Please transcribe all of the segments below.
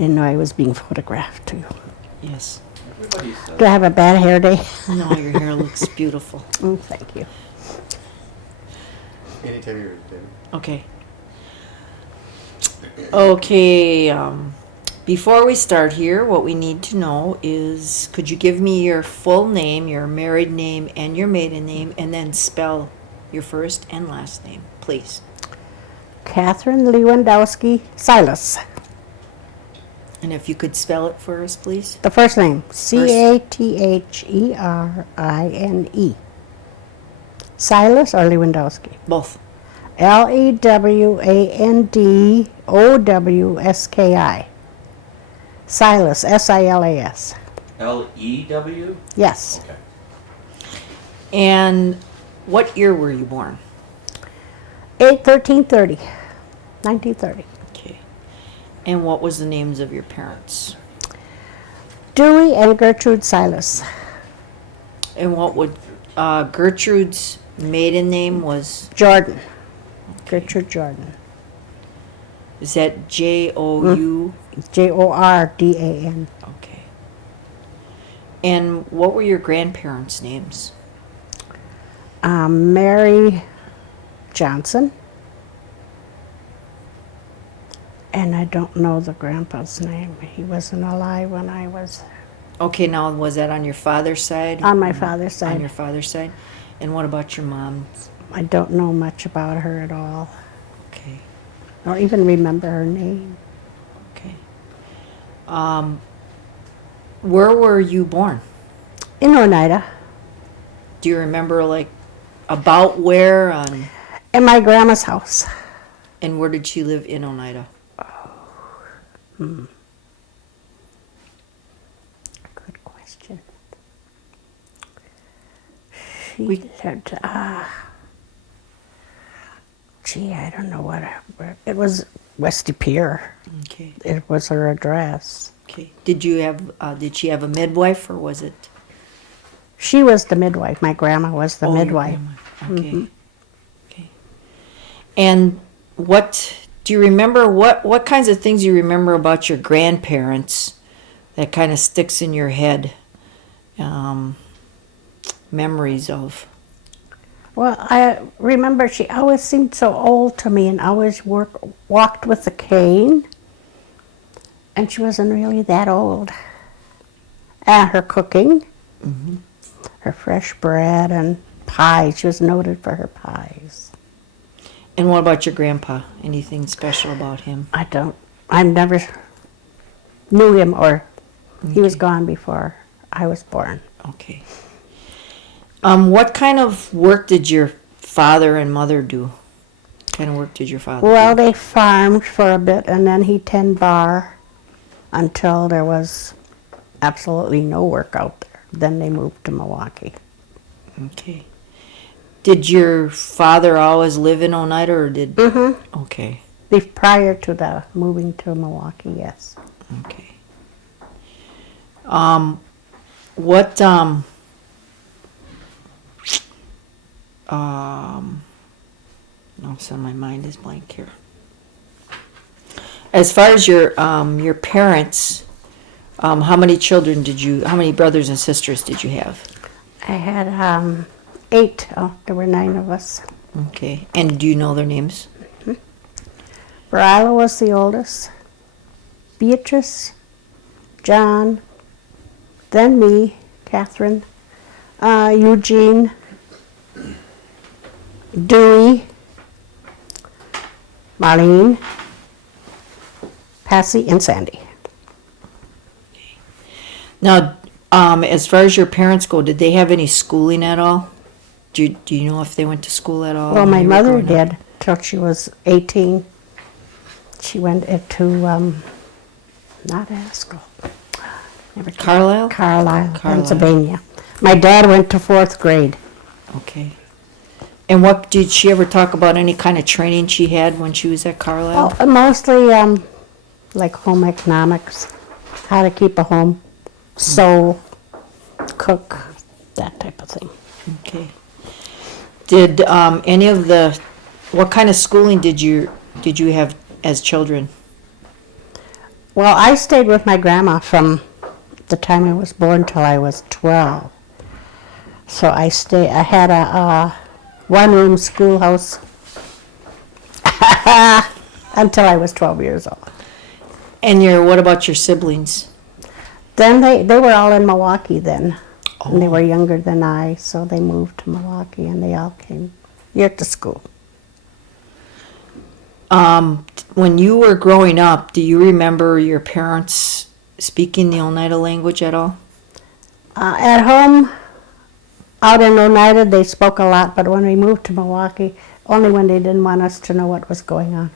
didn't know I was being photographed too. Yes. Do I have a bad hair day? No, your hair looks beautiful. Oh, thank you. Anytime you're ready, David. Okay. Okay, before we start here, what we need to know is, could you give me your full name, your married name, and your maiden name, and then spell your first and last name, please? Catherine Lewandowski Silas. And if you could spell it for us, please? The first name, Catherine. Silas or Lewandowski? Both. Lewandowski. Silas, Silas. Lew? Yes. Okay. And what year were you born? 8/13/30, 1930. Okay. And what was the names of your parents? Dewey and Gertrude Silas. And what would Gertrude's maiden name was? Jordan. Gertrude Jordan. Is that Jou? Jordan. Okay. And what were your grandparents' names? Mary Johnson. And I don't know the grandpa's name. He wasn't alive when I was Okay, now was that on your father's side? on my father's On side. your father's side? And what about your mom? I don't know much about her at all. Okay. Or even remember her name. Okay. Where were you born? In Oneida. Do you remember, like, about where on, In my grandma's house. and where did she live in Oneida? Good question. She We- lived, gee, I don't know it was Westy Pier. Okay. It was her address. Okay. Did she have a midwife, or was it? She was the midwife. My grandma was the Oh, your midwife. grandma. Okay. Okay. And what do you remember? What kinds of things do you remember about your grandparents that kind of sticks in your head? Memories of. Well, I remember she always seemed so old to me and always walked with a cane. And she wasn't really that old. And her cooking, her fresh bread and pies. She was noted for her pies. And what about your grandpa? Anything special about him? I never knew him, or he was Okay. gone before I was born. Okay. What kind of work did your father and mother do? What kind of work did your father Well, do? they farmed for a bit, and then he tended bar until there was absolutely no work out there. Then they moved to Milwaukee. Okay. Did your father always live in Oneida, or did? Mm-hmm. Okay. Prior to the moving to Milwaukee, yes. Okay. What no, so my mind is blank here. As far as your parents, how many brothers and sisters did you have? I had 8. Oh, there were 9 of us. Okay. And do you know their names? Bryla was the oldest. Beatrice, John, then me, Catherine, Eugene, Dewey, Marlene, Patsy, and Sandy. Now, as far as your parents go, did they have any schooling at all? Do you know if they went to school at all? Well, when my you were mother growing up? did till she was 18. She went to, not Haskell. Never Carlisle? Carlisle, Carlisle. Pennsylvania. My dad went to 4th grade. Okay. And what did she ever talk about? Any kind of training she had when she was at Carlisle? Oh, mostly like home economics, how to keep a home, sew, cook, that type of thing. Okay. Did any of what kind of schooling did you have as children? Well, I stayed with my grandma from the time I was born till I was 12. So I had a one-room schoolhouse until I was 12 years old. And what about your siblings? Then they were all in Milwaukee then. Oh. And they were younger than I, so they moved to Milwaukee and they all came here to school. When you were growing up, do you remember your parents speaking the Oneida language at all? At home, out in Oneida, they spoke a lot, but when we moved to Milwaukee, only when they didn't want us to know what was going on.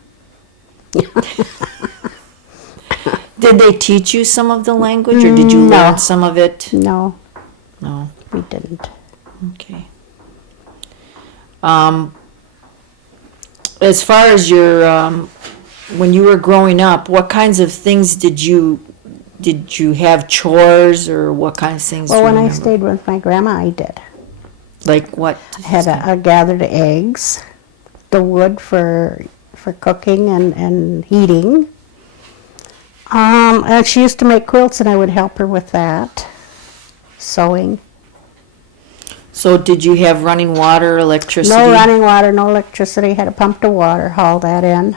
Did they teach you some of the language, or did you No. learn some of it? No, No. we didn't. Okay. As far as your when you were growing up, what kinds of things did you have chores, or what kinds of things? Well, do you when I remember? stayed with my grandma, I did. Like what? I gathered eggs, the wood for cooking and heating. And she used to make quilts, and I would help her with that. Sewing. So did you have running water, electricity? No running water, no electricity. Had a pump to water, haul that in.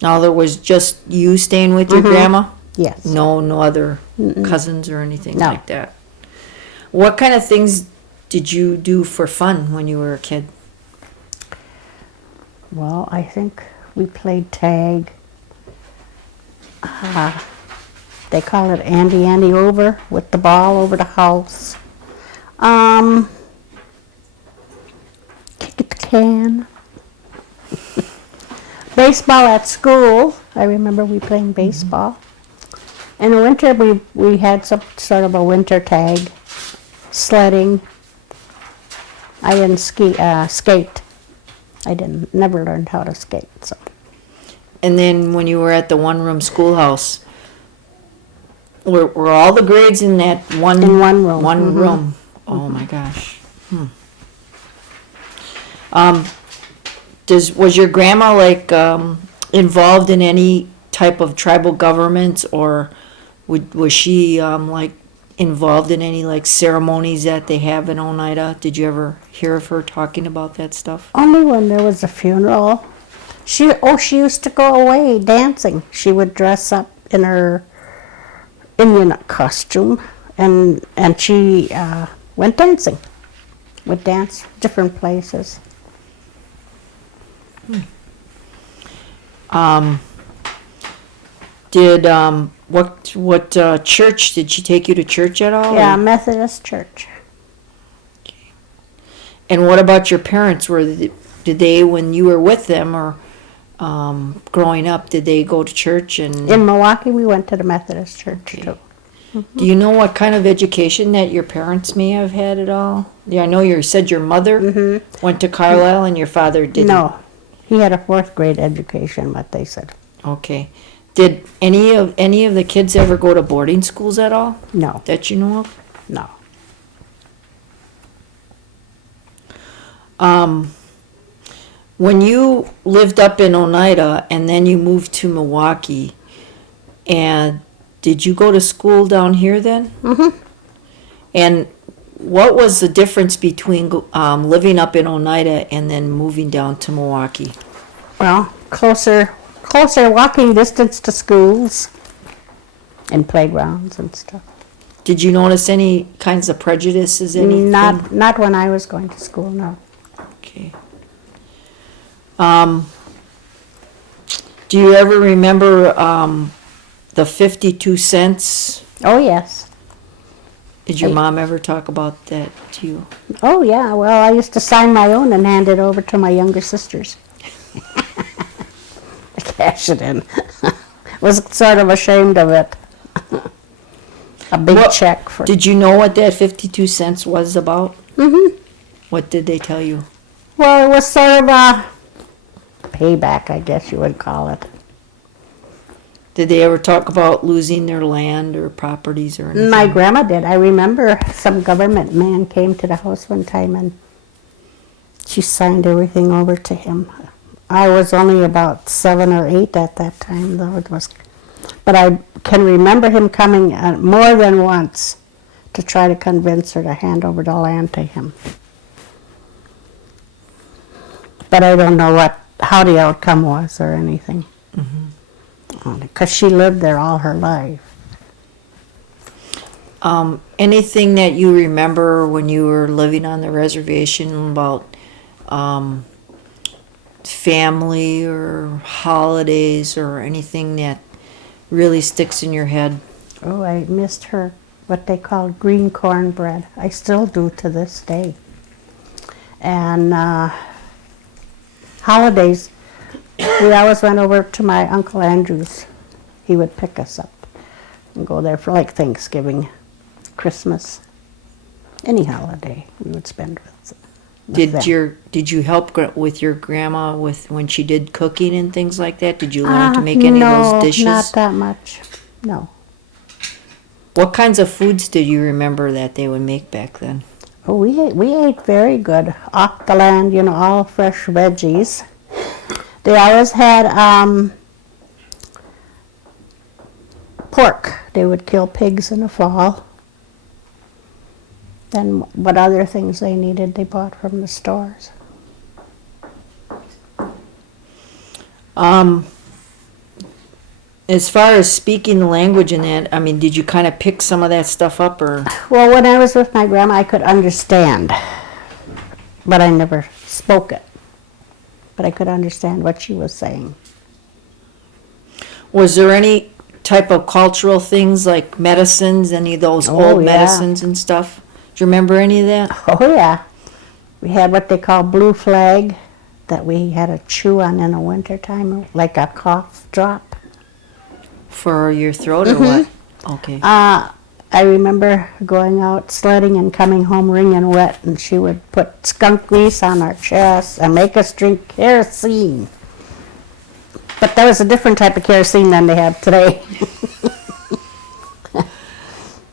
No, there was just you staying with your grandma? Yes. No other cousins or anything No. like that. What kind of things did you do for fun when you were a kid? Well, I think we played tag. They call it Andy over, with the ball over the house. Kick at the can. Baseball at school. I remember we playing baseball. In the winter, we had some sort of a winter tag. Sledding. I didn't skate. I never learned how to skate. So. And then when you were at the one-room schoolhouse, were all the grades in that one? In one room. One Mhm. room. Oh my gosh. Was your grandma involved in any type of tribal governments, or was she involved in any ceremonies that they have in Oneida? Did you ever hear of her talking about that stuff? Only when there was a funeral. She used to go away dancing. She would dress up in her Indian costume, and she went dancing. Would dance different places. What church did she take you to church at all? Yeah, or- Methodist church. And what about your parents? Did they, when you were with them or growing up, did they go to church? And In Milwaukee, we went to the Methodist church too. do you know what kind of education that your parents may have had at all? Yeah, I know you said your mother went to Carlisle and your father didn't. No, he had a 4th grade education, what they said. Okay. Did any of the kids ever go to boarding schools at all No, that you know of? no. When you lived up in Oneida and then you moved to Milwaukee, and did you go to school down here then? Mm-hmm. And what was the difference between living up in Oneida and then moving down to Milwaukee? Well, closer walking distance to schools and playgrounds and stuff. Did you notice any kinds of prejudices? Anything? Not when I was going to school, no. Okay. Do you ever remember the 52 cents? Oh, yes. Did your mom ever talk about that to you? Oh, yeah. Well, I used to sign my own and hand it over to my younger sisters. Cash it in. Was sort of ashamed of it. A big check for. Did you know what that 52 cents was about? Mm-hmm. What did they tell you? Well, it was sort of a payback, I guess you would call it. Did they ever talk about losing their land or properties or anything? My grandma did. I remember some government man came to the house one time and she signed everything over to him. I was only about 7 or 8 at that time, though. It was But I can remember him coming more than once to try to convince her to hand over the land to him. But I don't know how the outcome was or anything. Because she lived there all her life. Anything that you remember when you were living on the reservation about family or holidays or anything that really sticks in your head? Oh, I missed her, what they called green cornbread. I still do to this day. And holidays, we always went over to my Uncle Andrew's. He would pick us up and go there for like Thanksgiving, Christmas, any holiday we would spend with them. Did you help with your grandma with when she did cooking and things like that? Did you learn to make any of those dishes? No, not that much. No. What kinds of foods did you remember that they would make back then? Oh, we ate very good off the land, all fresh veggies. They always had pork. They would kill pigs in the fall. Then what other things they needed, they bought from the stores. As far as speaking the language and that, I mean, did you kind of pick some of that stuff up or? Well, when I was with my grandma, I could understand, but I never spoke it. But I could understand what she was saying. Was there any type of cultural things like medicines, any of those old yeah. medicines and stuff? Do you remember any of that? Oh, yeah. We had what they call blue flag that we had to chew on in the wintertime, like a cough drop. For your throat or what? Okay. I remember going out sledding and coming home wringing wet, and she would put skunk grease on our chests and make us drink kerosene. But that was a different type of kerosene than they have today.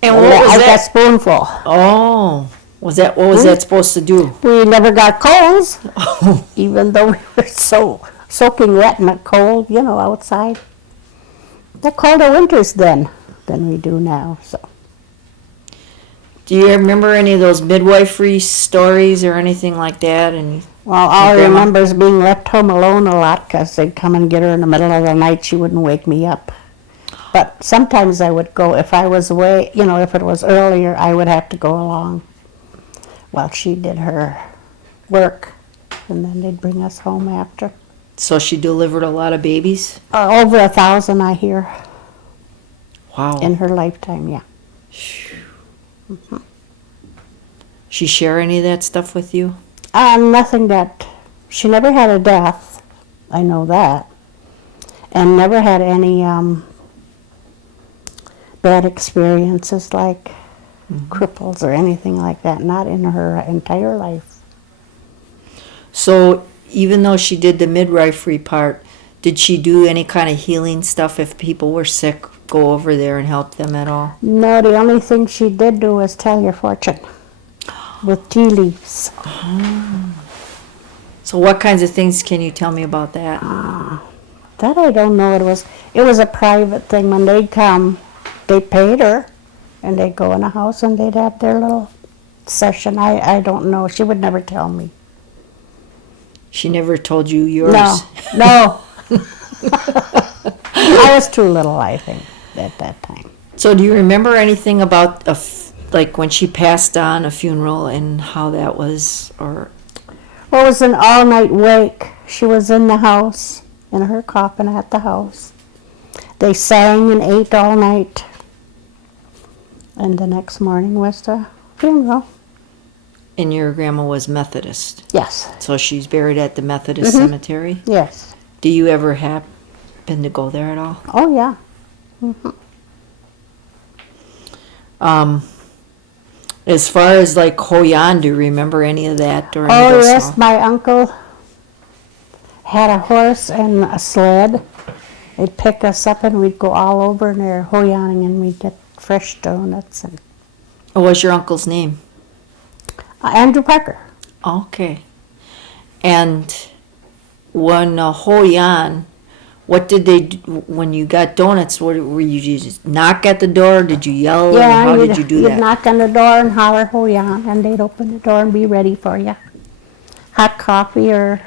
And what was I that? got a spoonful. Oh, what was that supposed to do? We never got colds, even though we were so soaking wet and cold, outside. They're colder winters then than we do now. So. Do you remember any of those midwifery stories or anything like that? And well, all I remember is being left home alone a lot because they'd come and get her in the middle of the night. She wouldn't wake me up. But sometimes I would go, if I was away, if it was earlier, I would have to go along while she did her work. And then they'd bring us home after. So she delivered a lot of babies? Over 1,000, I hear. Wow. In her lifetime, yeah. Mm-hmm. She share any of that stuff with you? Nothing that, she never had a death, I know that. And never had any bad experiences like cripples or anything like that, not in her entire life. So even though she did the midwifery part, did she do any kind of healing stuff if people were sick, go over there and help them at all? No, the only thing she did do was tell your fortune with tea leaves. So what kinds of things can you tell me about that? That I don't know. It was a private thing. When they'd come, they paid her, and they'd go in a house and they'd have their little session. I don't know. She would never tell me. She never told you yours? No. I was too little, I think, at that time. So do you remember anything about like when she passed on, a funeral, and how that was? Or Well, it was an all-night wake. She was in the house, in her coffin at the house. They sang and ate all night. And the next morning was the funeral. And your grandma was Methodist? Yes. So she's buried at the Methodist cemetery? Yes. Do you ever happen to go there at all? Oh, yeah. As far as like Hoyan, do you remember any of that? Or any of Oh, those yes, songs? my uncle had a horse and a sled. They'd pick us up and we'd go all over near Hoyaning and we'd get fresh donuts. And What was your uncle's name? Andrew Parker. Okay. And when Hoyan, What did they do when you got donuts? What were you just knock at the door? Did you yell? Or Yeah, how did you do you'd that? knock on the door and holler, "Ho ya," and they'd open the door and be ready for you. Hot coffee or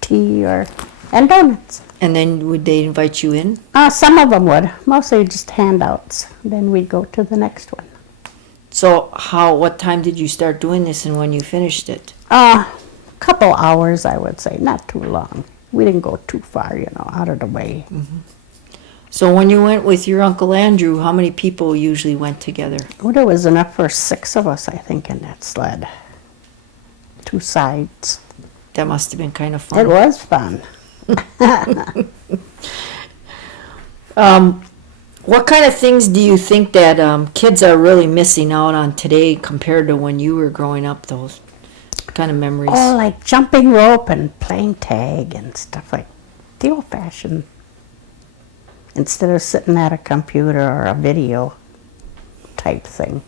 tea and donuts. And then would they invite you in? Some of them would, mostly just handouts. Then we'd go to the next one. So what time did you start doing this and when you finished it? Couple hours, I would say, not too long. We didn't go too far, out of the way. So when you went with your Uncle Andrew, how many people usually went together? Well, there was enough for 6 of us, I think, in that sled. 2 sides. That must have been kind of fun. It was fun. What kind of things do you think that kids are really missing out on today compared to when you were growing up, those kind of memories? Oh, like jumping rope and playing tag and stuff like the old-fashioned. Instead of sitting at a computer or a video type thing.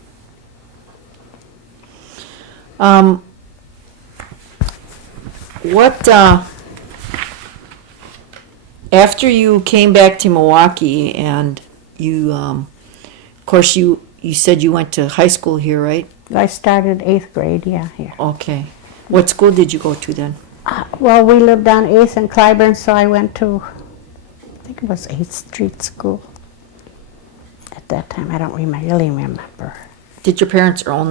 After you came back to Milwaukee and you, of course you said you went to high school here, right? I started 8th grade, yeah, here. Okay. What school did you go to then? Well, we lived on 8th and Clyburn, so I went to, I think it was 8th Street School. At that time, I don't really remember. Did your parents own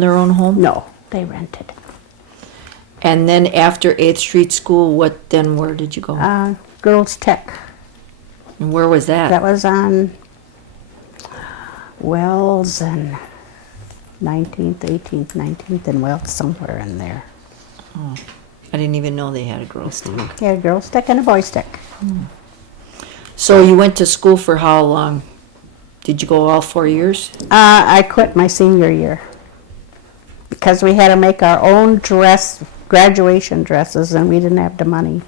their own home? No, they rented. And then after 8th Street School, where did you go? Girls Tech. And where was that? That was on Wells and 19th, 18th, 19th, and Wells, somewhere in there. Oh, I didn't even know they had a girls' tech. Yeah, Girls Tech and a Boys Tech. So you went to school for how long? Did you go all 4 years? I quit my senior year because we had to make our own graduation dresses, and we didn't have the money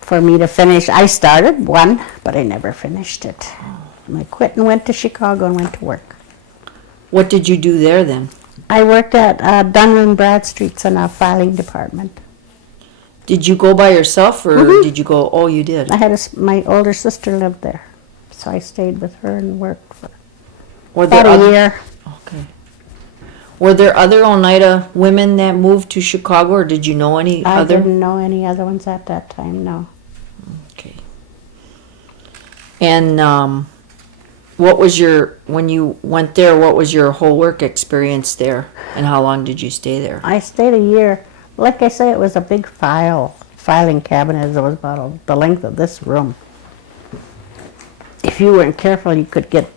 for me to finish. I started one, but I never finished it. And I quit and went to Chicago and went to work. What did you do there then? I worked at Dun and Bradstreet's in a filing department. Did you go by yourself or did you go, oh, you did? I had my older sister lived there, so I stayed with her and worked for about a year. Okay. Were there other Oneida women that moved to Chicago, or did you know any other? I didn't know any other ones at that time, no. Okay. And when you went there, what was your whole work experience there, and how long did you stay there? I stayed a year. Like I say, it was a big filing cabinet. It was about the length of this room. If you weren't careful, you could get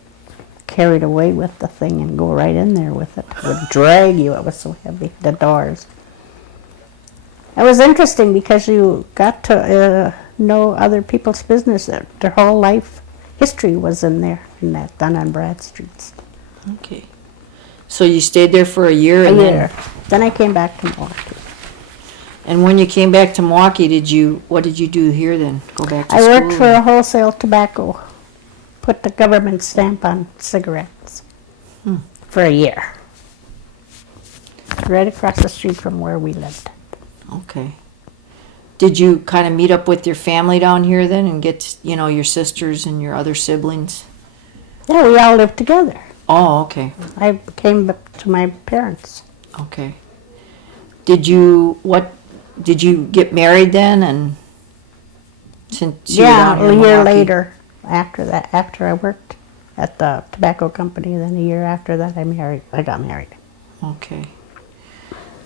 carried away with the thing and go right in there with it. It would drag you. It was so heavy, the doors. It was interesting because you got to know other people's business. Their whole life history was in there, in that Dun and Bradstreet's. Okay. So you stayed there for a year? Then I came back to Milwaukee. And when you came back to Milwaukee, what did you do here then? Go back to school? I worked for a wholesale tobacco. Put the government stamp on cigarettes for a year. Right across the street from where we lived. Okay. Did you kind of meet up with your family down here then and get, your sisters and your other siblings? Yeah, we all lived together. Oh, okay. I came back to my parents. Okay. Did you get married then? And since you were down here a in year Milwaukee? later. After I worked at the tobacco company, then a year after that I got married. Okay.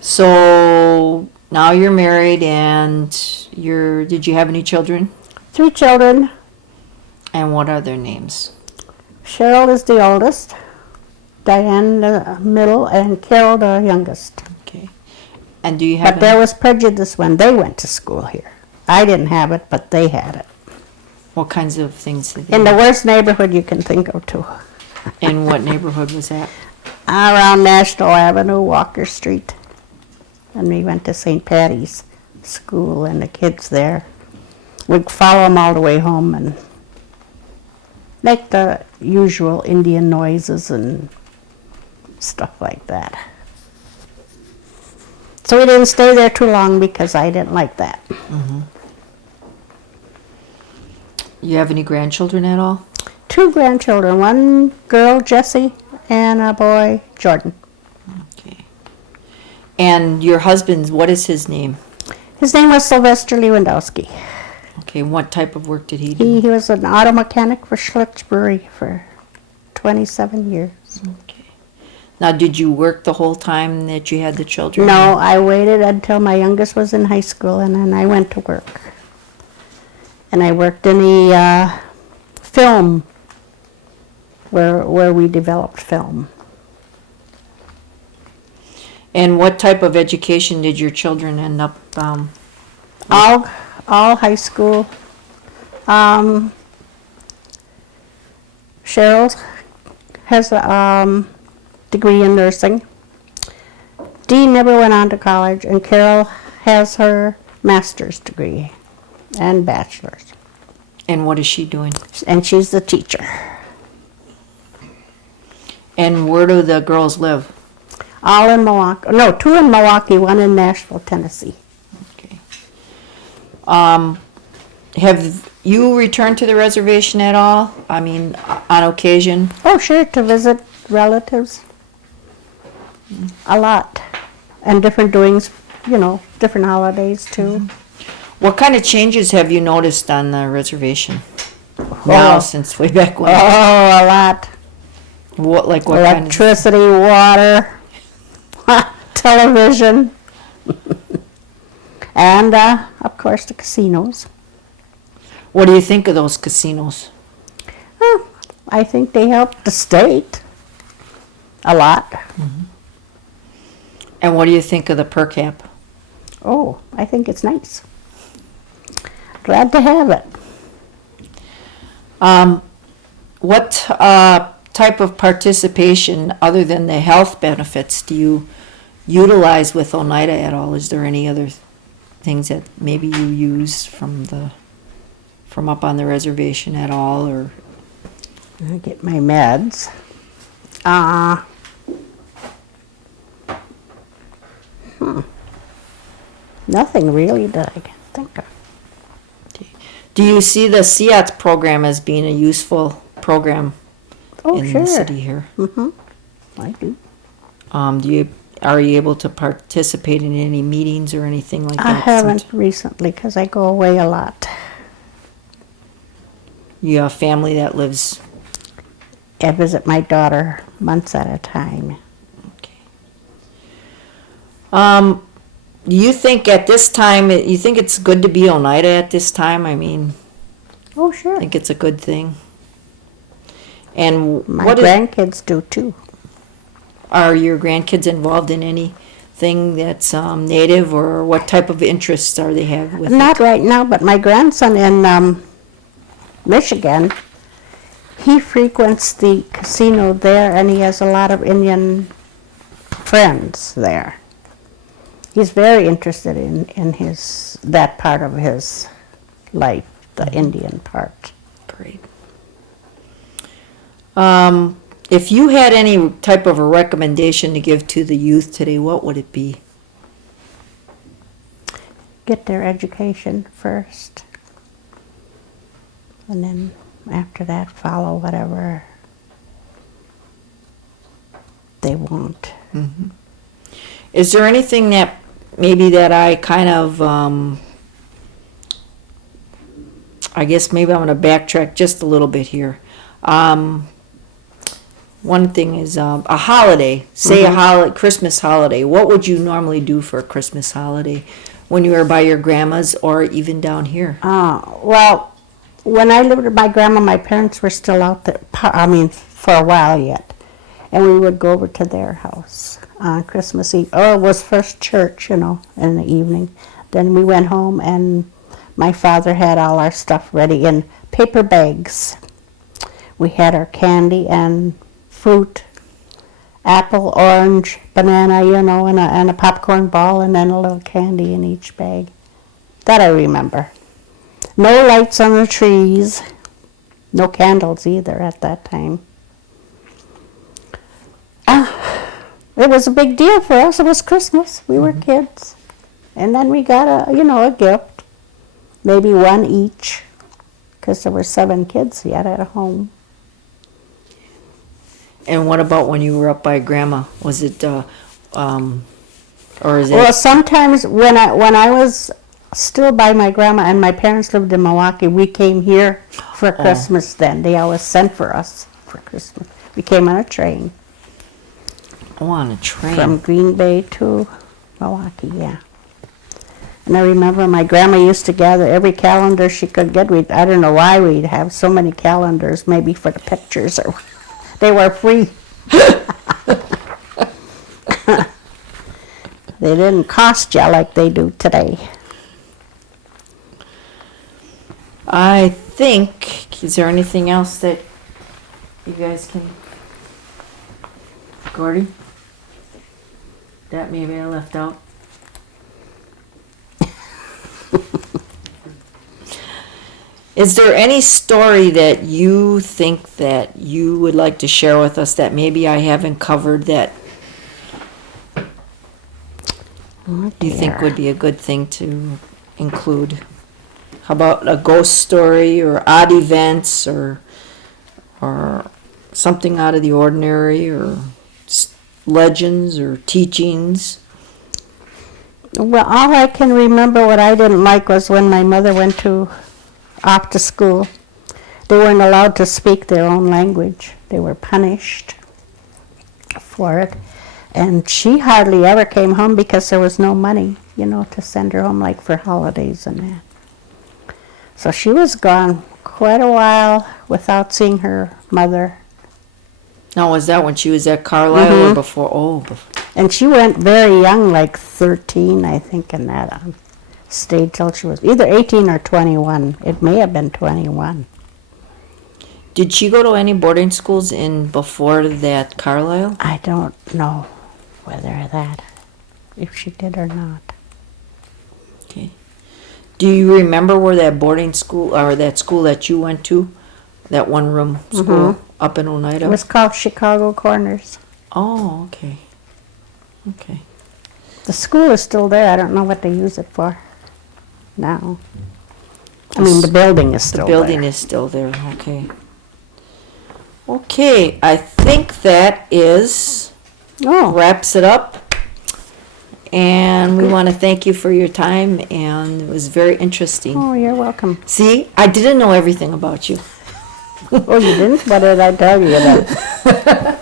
So now you're married, and did you have any children? 3 children. And what are their names? Cheryl is the oldest, Diane the middle, and Carol the youngest. Okay. And do you have But there was prejudice when they went to school here. I didn't have it, but they had it. What kinds of things did they In the worst neighborhood you can think of, too. In what neighborhood was that? Around National Avenue, Walker Street. And we went to St. Patty's School, and the kids there. We'd follow them all the way home and make the usual Indian noises and stuff like that. So we didn't stay there too long because I didn't like that. You have any grandchildren at all? 2 grandchildren, one girl, Jessie, and a boy, Jordan. Okay. And your husband's, what is his name? His name was Sylvester Lewandowski. Okay, what type of work did he do? He was an auto mechanic for Schlitz Brewery for 27 years. Okay. Now, did you work the whole time that you had the children? No, I waited until my youngest was in high school, and then I went to work. And I worked in the film, where we developed film. And what type of education did your children end up? All high school. Cheryl has a degree in nursing. Dee never went on to college, and Carol has her master's degree and bachelor's. And what is she doing? And she's the teacher. And where do the girls live? All in Milwaukee. No, 2 in Milwaukee, 1 in Nashville, Tennessee. Okay. Have you returned to the reservation at all? I mean, on occasion? Oh, sure, to visit relatives. A lot. And different doings, different holidays too. What kind of changes have you noticed on the reservation now since way back when? Oh, a lot. What kind of? Electricity, water, television, and of course the casinos. What do you think of those casinos? I think they help the state a lot. And what do you think of the per cap? Oh, I think it's nice. Glad to have it. What type of participation, other than the health benefits, do you utilize with Oneida at all? Is there any other things that maybe you use from up on the reservation at all, or? I get my meds. Nothing really that I can think of. Do you see the CIATS program as being a useful program Oh, in sure. the city here? I do. Are you able to participate in any meetings or anything like that? I haven't recently because I go away a lot. You have family that lives. I visit my daughter months at a time. Okay. Do you think at this time, you think it's good to be Oneida at this time? I mean, Oh, sure. I think it's a good thing. And My grandkids do too. are your grandkids involved in anything that's native, or what type of interests are they have with Not it? right now, but my grandson in Michigan, he frequents the casino there, and he has a lot of Indian friends there. He's very interested in that part of his life, the Indian part. Great. If you had any type of a recommendation to give to the youth today, what would it be? Get their education first, and then after that follow whatever they want. Is there anything that maybe that I kind of, I guess maybe I'm going to backtrack just a little bit here. One thing is a holiday, say a Christmas holiday. What would you normally do for a Christmas holiday when you were by your grandma's or even down here? Well, when I lived with my grandma, my parents were still out there, for a while yet. And we would go over to their house on Christmas Eve. Oh, it was first church, in the evening. Then we went home, and my father had all our stuff ready in paper bags. We had our candy and fruit, apple, orange, banana, and a popcorn ball, and then a little candy in each bag. That I remember. No lights on the trees. No candles either at that time. It was a big deal for us. It was Christmas. We were kids. And then we got a gift. Maybe one each. because there were 7 kids yet at home. And what about when you were up by Grandma? Was it, or is Well, it? sometimes when I was still by my grandma and my parents lived in Milwaukee, we came here for Christmas then. They always sent for us for Christmas. We came on a train Oh, on a train. from Green Bay to Milwaukee, yeah. And I remember my grandma used to gather every calendar she could get. I don't know why we'd have so many calendars, maybe for the pictures or they were free. They didn't cost you like they do today. I think, is there anything else that you guys can, Gordy? That maybe I left out? Is there any story that you think that you would like to share with us that maybe I haven't covered that Oh, you think dear. would be a good thing to include? How about a ghost story or odd events or something out of the ordinary or legends or teachings? Well, all I can remember what I didn't like was when my mother went off to school. They weren't allowed to speak their own language. They were punished for it. And she hardly ever came home because there was no money, to send her home, like for holidays and that. So she was gone quite a while without seeing her mother. Now, was that when she was at Carlisle or before? Oh, And she went very young, like 13, I think, in that stayed till she was either 18 or 21. It may have been 21. did she go to any boarding schools before that Carlisle? I don't know if she did or not. Okay. Do you remember where that boarding school or that school that you went to, that one room school up in Oneida? It was called Chicago Corners. Oh, okay. Okay. The school is still there. I don't know what they use it for now. I mean, the building is still The building there. is still there. Okay. Okay, I think that wraps it up. And we want to thank you for your time, and it was very interesting. Oh, you're welcome. See, I didn't know everything about you. Oh, you didn't? What did I tell you then?